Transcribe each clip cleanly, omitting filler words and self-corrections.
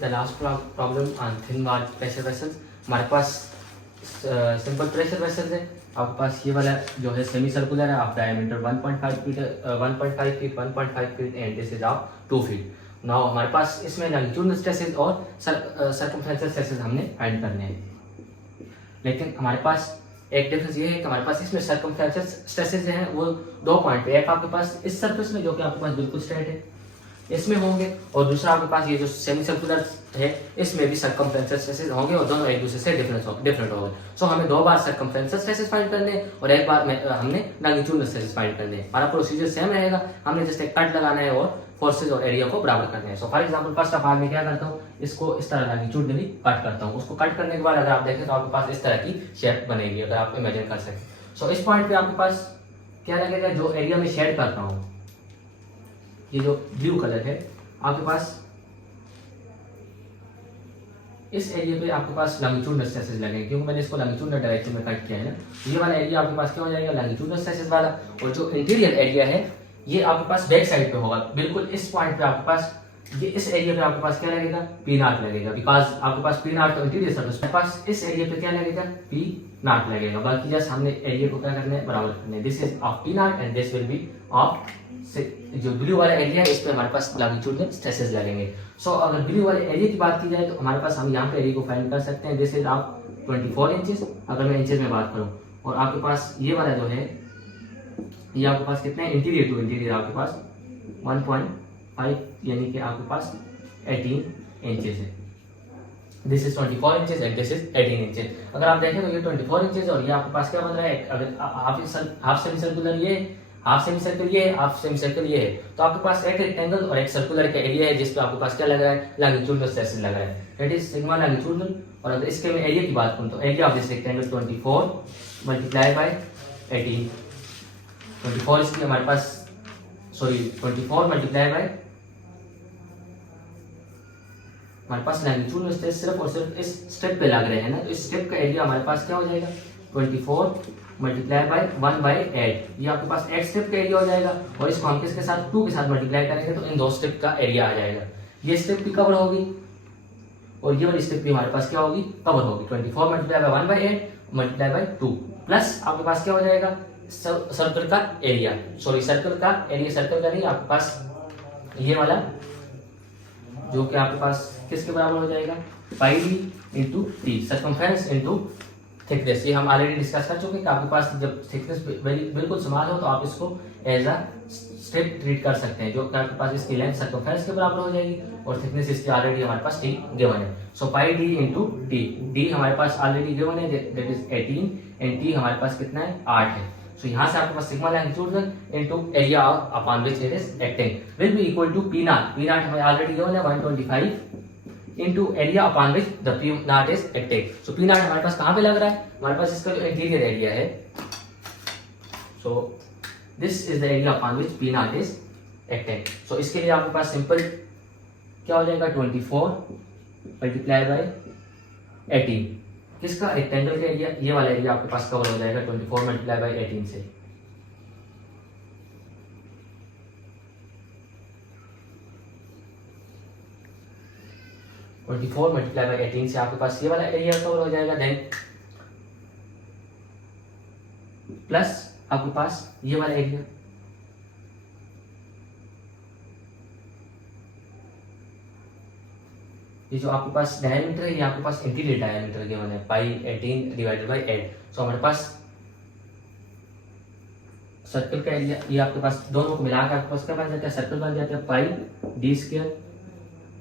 The last problem on thin wall pressure vessels. हमारे पास simple pressure vessels है। आपके पास ये वाला जो है सेमी सर्कुलर है, आप diameter 1.5 feet 1.5 feet and this is of 2 feet. Now हमारे पास इसमें लॉन्गिट्यूडनल स्ट्रेसेस और सर्कमफ्रेंशियल स्ट्रेसेस हमने फाइंड करने हैं। लेकिन हमारे पास एक डिफरेंस ये है कि हमारे पास इसमें सर्कमफ्रेंशियल स्ट्रेसेस जो हैं वो 2 पॉइंट पे, एक आपके पास इस सरफेस में जो कि आपके पास बिल्कुल स्ट्रेट है इसमें होंगे, और दूसरा आपके पास ये जो सेमी सर्कुलर है इसमें भी सर्कमफ्रेंशियल स्ट्रेसेस होंगे और दोनों एक दूसरे से डिफरेंट होंगे। सो हमें 2 बार सर्कमफ्रेंशियल स्ट्रेसेस फाइंड करने हैं और एक बार हमने लॉन्गिट्यूडनल स्ट्रेसेस फाइंड करने हैं। हमारा प्रोसीजर सेम रहेगा, हमने जस्ट एक कट लगाना है और फोर्सेज और एरिया को बराबर करने हैं। So for example first of all मैं क्या करता हूँ, इसको इस तरह लॉन्गिट्यूडनली कट करता हूँ। उसको कट करने के बाद अगर आप देखें तो आपके पास इस तरह की शेप बनेगी, अगर आप इमेजिन कर सकें। सो इस पॉइंट पे आपके पास क्या लगेगा, जो एरिया में शेड करता हूँ, ये जो ब्लू कलर है आपके पास, इस एरिया पे आपके पास लॉन्गिट्यूडनल स्ट्रेसेस लगेंगे क्योंकि मैंने इसको लॉन्गिट्यूडनल डायरेक्शन में कट किया है ना। ये वाला एरिया आपके पास क्या हो जाएगा, लॉन्गिट्यूडनल स्ट्रेसेस वाला, और जो इंटीरियर एरिया है ये आपके पास बैक साइड पे होगा। बिल्कुल इस पॉइंट पे आपके पास ये इस एरिया पे आपके पास क्या लगेगा, पी नॉट लगेगा, बिकॉज आपके पास पी नॉट तो इंटीरियर सरफेस है, पास इस एरिया पे क्या लगेगा, पी नॉट लगेगा। बाकी जस्ट हमने एरिया को क्या करना है, बराबर करना है। This is of P not and this will be of जो ब्लू वाला एरिया है इस पे हमारे पास लॉन्गिट्यूडनल स्ट्रेसेस लगेंगे। सो अगर ब्लू वाले एरिया की बात की जाए तो हमारे पास हम यहाँ पे एरिया को फाइंड कर सकते हैं। दिस इज ऑफ 24 इंचेस, अगर मैं इंचेस में बात करूँ, और आपके पास ये वाला जो है ये आपके पास कितना है, इंटीरियर टू इंटीरियर आपके पास 1.5 यानी कि आपके पास 18 इंचेस है। This is 24 inches and this is 18 inches. अगर आप देखें तो ये 24 इंचेस और ये आपके पास क्या बन रहा है, अगर हाफ सेमी सर्कुलर ये, हाफ सेमी सर्कल ये है, हाफ सेमी सर्कल ये है, तो आपके पास एक रेक्टेंगल और एक सर्कुलर का एरिया है जिसपे आपके पास क्या लग रहा है, लॉन्गिट्यूडनल स्ट्रेसेस लग रहा है, दैट इज सिग्मा लॉन्गिट्यूडनल। और अगर इसके मैं एरिया की बात करूं तो area of this rectangle 24 multiply by 18, 24 इसकी हमारे पास 24 मल्टीप्लाई बाय हमारे पास लॉन्गिट्यूडनल स्ट्रेस सिर्फ और सिर्फ इस स्टेप पे लग रहे हैं ना, तो इस स्टेप का एरिया हमारे पास क्या हो जाएगा, 24 मल्टीप्लाई बाय 1/8। ये आपके पास एक स्टेप का एरिया हो जाएगा, और इसको हम किसके साथ, 2 के साथ मल्टीप्लाई करेंगे तो इन 2 स्टेप का एरिया आ जाएगा। ये स्टेप भी कवर होगी और ये वाली स्टेप भी हमारे पास क्या होगी, कवर होगी। 24 multiply by 1/8 multiply by 2 plus आपके पास क्या हो जाएगा, सर्कल का एरिया, सर्कल का एरिया, सर्कल का नहीं, आपके पास ये वाला जो कि आपके पास किसके बराबर हो जाएगा, pi D into T, circumference into thickness. ये हम ऑलरेडी डिस्कस कर चुके हैं कि आपके पास जब थिकनेस बिल्कुल समान हो तो आप इसको एज अ स्टेप ट्रीट कर सकते हैं, जो कि आपके पास इसकी लेंथ सर्कमफ्रेंस के बराबर हो जाएगी और थिकनेस इसकी ऑलरेडी हमारे पास टी गिवन है। सो पाई डी इंटू टी, डी हमारे पास ऑलरेडी गिवन है दैट इज 18 एंड टी हमारे पास कितना है, 8 है। सो यहाँ से आपके पास sigma longitudinal into area upon which it is acting will be equal to P not. P not हमें ऑलरेडी गिवन है 125 into area upon which the P not is acting. So P not हमारे पास कहाँ पे लग रहा है, हमारे पास इसका जो इंटीरियर एरिया है, so this is the area upon which P not is acting. So इसके लिए आपके पास सिंपल क्या हो जाएगा, 24 मल्टीप्लाई बाय 18, किसका, रेक्टेंगल का एरिया, ये वाला एरिया आपके पास कवर हो जाएगा 24 मल्टीप्लाई बाय 18 से। और 24 मल्टीप्लाई बाय 18 से आपके पास ये वाला एरिया कवर हो जाएगा, देन प्लस आपके पास ये वाला एरिया, ये जो आपके पास डायमीटर है ये आपके पास इंटीरियर डायमीटर गिवन है, पाई 18 डिवाइडेड बाय 8। सो हमारे पास सर्कल का एरिया, ये आपके पास दोनों को मिलाकर आपके पास क्या बन जाता है, सर्कल बन जाता है पाई डी स्क्वायर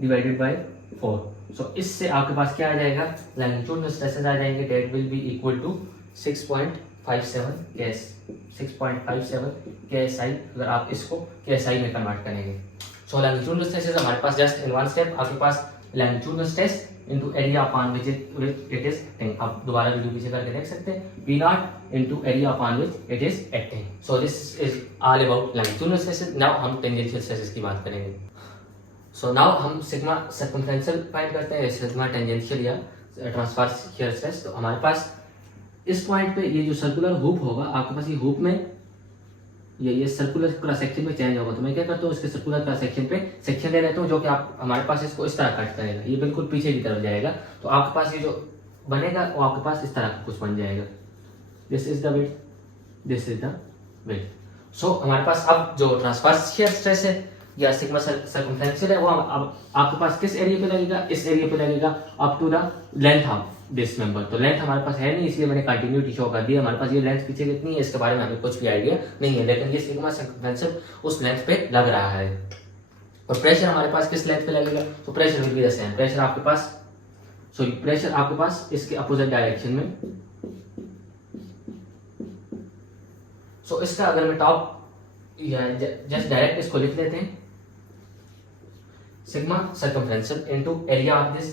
डिवाइडेड बाय 4। सो इससे आपके पास क्या आ जाएगा, लॉन्गिट्यूडनल स्ट्रेसेस आ जाएंगे, that will be equal to 6.57 KS, 6.57 KSI, अगर आप इसको केएसआई में कन्वर्ट करेंगे। सो लॉन्गिट्यूडनल स्ट्रेसेस हमारे पास जस्ट इन वन स्टेप, आपके पास longitudinal stress into area upon which it is acting. आप दोबारा वीडियो पीछे करके देख सकते हैं, P not into area upon which it is acting. So this is all about longitudinal stresses. Now हम टेंजेंशियल स्ट्रेसेस की बात करेंगे। सो नाउ हम सिग्मा सर्कमफ्रेंशियल फाइंड करते हैं, सिग्मा टेंजेंशियल या ट्रांसवर्स शियर स्ट्रेस। तो हमारे पास इस पॉइंट पे ये जो सर्कुलर हुप होगा, आपके पास ये हुप में ये सर्कुलर क्रॉस सेक्शन में चेंज होगा, तो मैं क्या करता हूँ उसके सर्कुलर क्रॉस सेक्शन पे सेक्शन ले लेता हूँ, जो कि आप हमारे पास इसको इस तरह कट करेगा, ये बिल्कुल पीछे की तरफ जाएगा, तो आपके पास ये जो बनेगा वो आपके पास इस तरह का कुछ बन जाएगा। This is the width, this is the width. So हमारे पास अब जो ट्रांसवर्स शियर स्ट्रेस है या सिग्मा सर्कमफ्रेंशियल है वो अब आपके पास किस एरिया पे लगेगा, इस एरिया पे लगेगा up to the length of this member. तो लेंथ हमारे पास है नहीं, इसलिए मैंने कंटिन्यूटी शो कर दिया। हमारे पास ये लेंथ पीछे कितनी है इसके बारे में हमें कुछ भी आइडिया नहीं है, लेकिन ये सिग्मा सर्कमफ्रेंशियल उस लेंथ पे लग रहा है। और प्रेशर हमारे पास किस लेंथ पे लगेगा, तो pressure will be the same. Pressure आपके पास प्रेशर आपके पास इसके अपोजिट डायरेक्शन में। सो इसका अगर मैं टॉप या जस्ट डायरेक्ट इसको लिख लेते हैं, sigma circumferential into area of this,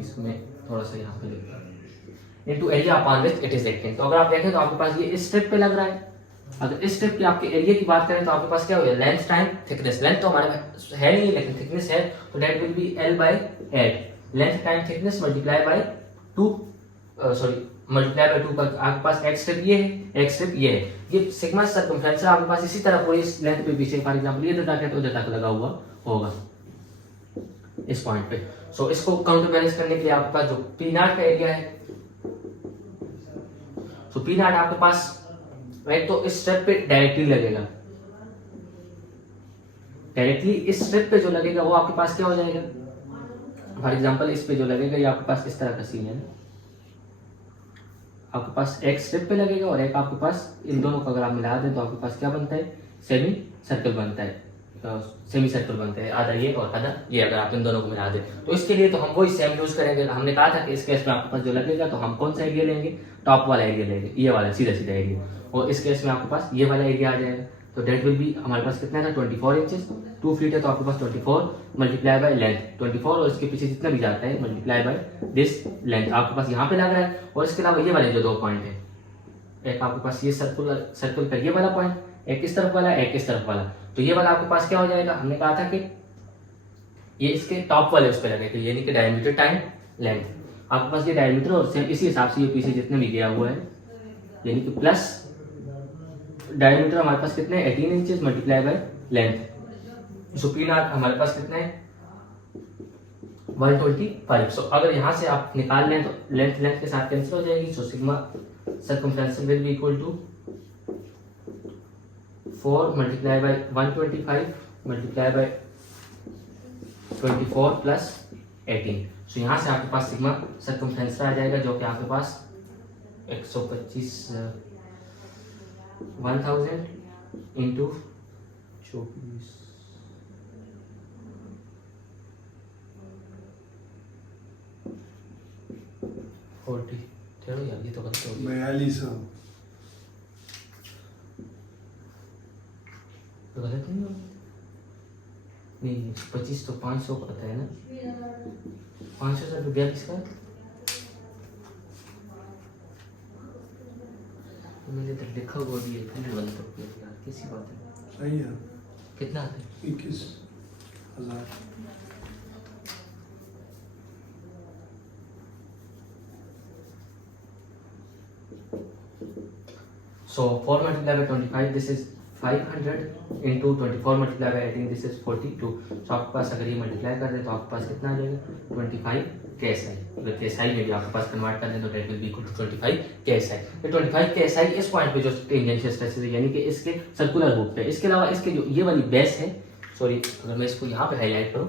इसमें थोड़ा सा यहाँ पे लिखता हूं, into area upon which it is acting. तो अगर आप देखें तो आपके पास ये इस स्टेप पे लग रहा है। अगर इस स्टेप की आपके एरिया की बात करें तो आपके पास क्या हो गया, लेंथ टाइम थिकनेस। लेंथ तो हमारे पास है नहीं लेकिन थिकनेस है, तो that will be L by 8, length time thickness multiply by 2, multiply by 2 पर आपके पास एक स्टेप ये है, एक स्टेप ये है। ये सिग्मा सर्कमफ्रेंशियल आपके पास इसी तरह पूरी इस लेंथ पे पीछे फॉर एग्जांपल ये उधर तक है तो उधर तक लगा हुआ होगा इस पॉइंट पे। सो इसको काउंटर बैलेंस करने के लिए आपके पास जो पी नॉट का एरिया है, सो पी नॉट आपके पास एक तो इस स्टेप पे डायरेक्टली लगेगा, डायरेक्टली इस स्टेप पे जो लगेगा वो आपके पास क्या हो जाएगा, फॉर एग्जांपल इस पे जो लगेगा ये आपके पास इस तरह का सीन है, आपके पास एक स्टेप पे लगेगा और एक आपके पास, इन दोनों को अगर आप मिला दें तो आपके पास क्या बनता है, सेमी सर्कल बनता है, सेमी सर्कल बनता है, आधा ये और आधा ये, अगर आप इन दोनों को मिला दें। तो इसके लिए तो हम वही सेम यूज करेंगे। हमने कहा था कि इस केस में आपके पास जो लगेगा तो हम कौन सा एरिया लेंगे, टॉप वाला एरिया लेंगे, ये वाला सीधा सीधा एरिया, और इस केस में आपके पास ये वाला एरिया आ जाएगा। तो डेट विल बी हमारे पास कितना था 24 इंचेस, 2 फीट है तो आपके पास 24 मल्टीप्लाई बाय लेंथ 24 और इसके पीछे जितना भी जाता है मल्टीप्लाई बाय दिस लेंथ आपके पास यहाँ पे लग रहा है। और इसके अलावा ये वाले जो दो पॉइंट है, एक आपके पास ये सर्कल का ये वाला पॉइंट, एक इस तरफ वाला एक इस तरफ वाला, तो ये वाला आपके पास क्या हो जाएगा, हमने कहा था कि ये इसके टॉप वाले उस पर लगेगा, यानी कि डायमीटर टाइम लेंथ आपके पास ये डायमीटर और सेम इसी हिसाब से ये पीछे जितने भी गया हुआ है, यानी कि प्लस डायमीटर हमारे पास कितने 18 inches multiply by length. So P not हमारे पास कितने 125। सो अगर यहाँ से आप निकाल लें तो लेंथ लेंथ के साथ कैंसिल हो जाएगी। So sigma circumferential will be equal to 4 multiply by 125 multiply by 24 plus 18। So यहाँ से आपके पास सिग्मा सर्कमफ्रेंशियल आ जाएगा जो कि आपके पास 125 1000 इंटू 24 40 चलो यार ये तो गलत हो गया 4200 तो गलत नहीं होगा, नहीं 25 तो 500 का आता है ना, 500 से 42 का मैंने तो लिखा हुआ भी है फिर गलत हो गया यार, कैसी बात है। सही है, कितना आता है 21,000। So 4 multiplied by 25 this is 500 into 24 multiplied by 18 this is 42। so आपके पास अगर ये मल्टीप्लाई कर दें तो आपके पास कितना आ जाएगा 25 KSI। अगर KSI में भी आपके पास कन्वर्ट कर दें तो that will be equal to 25 KSI। ये 25 KSI इस पॉइंट पे जो टेंजेंशियल स्ट्रेस है यानी कि इसके सर्कुलर रूप पे, इसके अलावा इसके जो ये वाली बेस है, सॉरी अगर मैं इसको यहाँ पे हाईलाइट करूँ,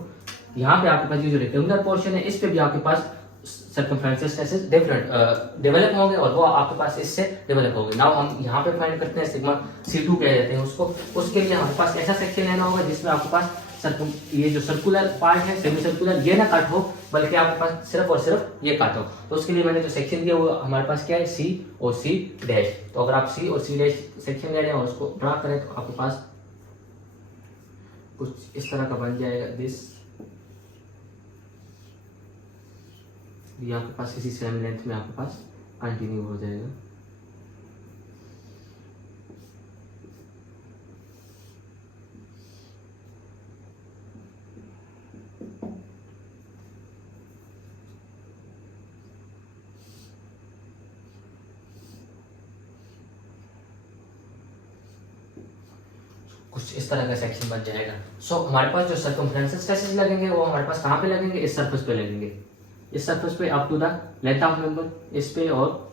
यहाँ पे आपके पास ये जो रेक्टेंगुलर पोर्शन है इस पे भी आपके पास सर्कमफ्रेंशियल स्ट्रेसेस डिफरेंट डेवलप होंगे और वो आपके पास इससे डेवलप होंगे। नाउ हम यहाँ पे फाइंड करते हैं सिग्मा C2 कह देते हैं उसको। उसके लिए हमारे पास ऐसा सेक्शन लेना होगा जिसमें आपके पास ये जो सर्कुलर पार्ट है सेमी सर्कुलर ये ना कट हो बल्कि आपके पास सिर्फ और सिर्फ ये कट हो। तो उसके लिए मैंने जो सेक्शन दिया वो हमारे पास क्या है C और C डैश। तो अगर आप C और C डैश सेक्शन ले लें और उसको ड्रा करें तो आपके पास कुछ इस तरह का बन जाएगा दिस, ये आपके पास इसी सेम लेंथ में आपके पास कंटिन्यू हो जाएगा। कुछ इस तरह का सेक्शन बन जाएगा। सो हमारे पास जो सर्कमफ्रेंशियल स्ट्रेसेस लगेंगे वो हमारे पास कहाँ पे लगेंगे, इस सरफेस पे लगेंगे, इस सरफेस पे up to the length of member, इस पे और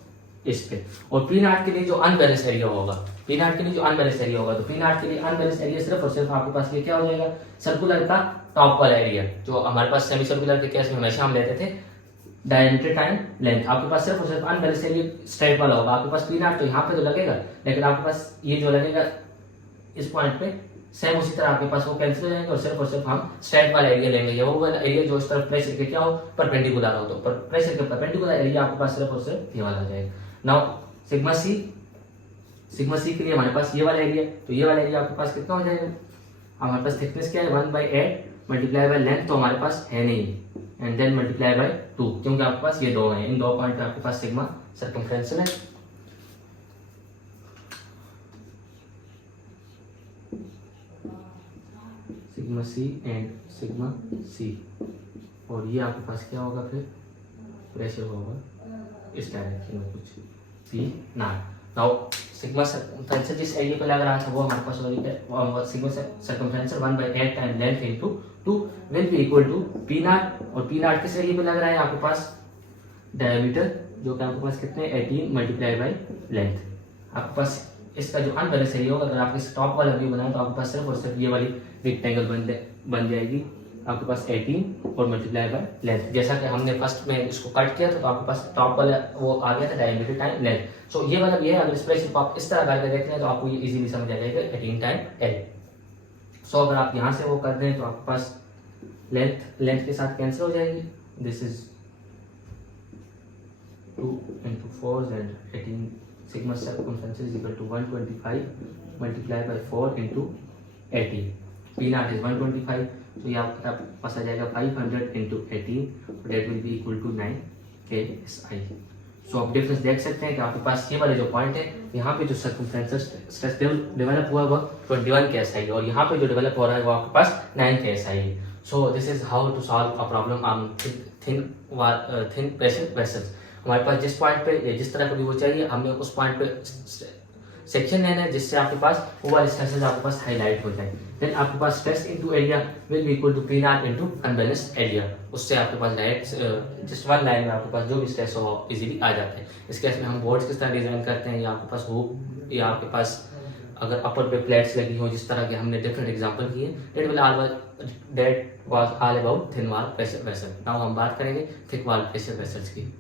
इस पे। और पी नॉट के लिए जो अनबैलेंस एरिया होगा, पी नॉट के लिए जो अनबैलेंस एरिया होगा, तो पी नॉट के लिए अनबैलेंस एरिया सिर्फ और सिर्फ आपके पास ये क्या हो जाएगा, सर्कुलर का टॉप वाला एरिया, जो हमारे पास सेमी सर्कुलर के केस में हमेशा हम लेते थे डायमीटर टाइम लेंथ। आपके पास सिर्फ और सिर्फ अनबैलेंस एरिया स्ट्रेट वाला होगा। आपके पास पी नॉट तो यहाँ पे तो लगेगा, लेकिन आपके पास ये जो लगेगा इस पॉइंट पे सेम उसी तरह आपके पास वो कैंसिल हो जाएंगे और सिर्फ हम स्ट्रेट वाला एरिया लेंगे, या वो वाला एरिया जो इस तरफ प्रेशर के क्या हो परपेंडिकुलर हो, तो प्रेशर के परपेंडिकुलर एरिया आपके पास सिर्फ और सिर्फ ये वाला आ जाएगा। नाउ सिग्मा सी के लिए हमारे पास ये वाला एरिया, तो ये वाला एरिया आपके पास कितना हो जाएगा, हमारे पास थिकनेस क्या है 1/8 मल्टीप्लाई बाय लेंथ, तो हमारे पास है नहीं, एंड देन मल्टीप्लाई बाय 2, क्योंकि आपके पास ये दो हैं, इन दो पॉइंट पे आपके पास सिग्मा सर्कमफ्रेंशियल है। Sigma C and sigma C, और ये आपके पास क्या होगा फिर प्रेशर होगा इस डायरेक्शन में कुछ P naught. Now sigma circumferential जिस एरिया पे लग रहा था वो हमारे पास sigma circumferential 1/8 time length into 2 will be equal to P naught, और पी नॉट किस एरिया पे लग रहा है आपके पास डायमीटर, जो कि आपके पास कितने 18 मल्टीप्लाई बाय लेंथ। आपके पास इसका जो अनबैलेंस एरिया होगा, अगर आप इस टॉप वाला व्यू बनाए तो आपके पास सिर्फ और सिर्फ ये वाली रेक्टेंगल बन जाएगी आपके पास 18 और मल्टीप्लाई बाय लेंथ। जैसा कि हमने फर्स्ट में इसको कट किया था तो आपके पास टॉप वाला वो आ गया था डायमीटर टाइम लेंथ। सो ये वाला ये अगर एक्सप्रेशन को आप इस तरह करके देख लें तो आपको ये इजीली समझ आ जाएगा 18 टाइम एल। सो अगर आप यहाँ से वो कर दें तो आपके पास लेंथ के साथ कैंसिल हो जाएगी, this is 2 into 4 and 18 sigma circumference is equal to 125 multiplied by 4 into 18. P naught is 125, so ये आपके पास आ जाएगा 500 into 18, that will be equal to 9 KSI. सो आप डिफरेंस देख सकते हैं कि आपके पास ये वाले जो पॉइंट है, यहाँ पे जो सर्कमफ्रेंशियल स्ट्रेस डेवलप हुआ वो 21 KSI और यहाँ पे जो डेवलप हो रहा है वो आपके पास 9 KSI है। So this is how to solve a problem on thin pressure vessels. हमारे पास जिस पॉइंट पे जिस तरह का भी वो चाहिए, हमने उस पॉइंट पे सेक्शन लेना है जिससे आपके पास वो वाले स्ट्रेसेस आपके पास हाईलाइट हो जाए। देन आपके पास stress into area will be equal to P not into unbalanced area. उससे आपके पास डायरेक्ट जस्ट वन लाइन में आपके पास जो भी स्ट्रेस हो इजीली आ जाते हैं। इस केस में हम बोर्ड्स किस तरह डिजाइन करते हैं, या आपके पास हुक, या आपके पास अगर अपर पे प्लेट्स लगी हो जिस तरह के हमने डिफरेंट एग्जांपल किए, that was all about thin wall pressure vessel. Now हम बात करेंगे थिक वॉल प्रेशर वेसल्स की।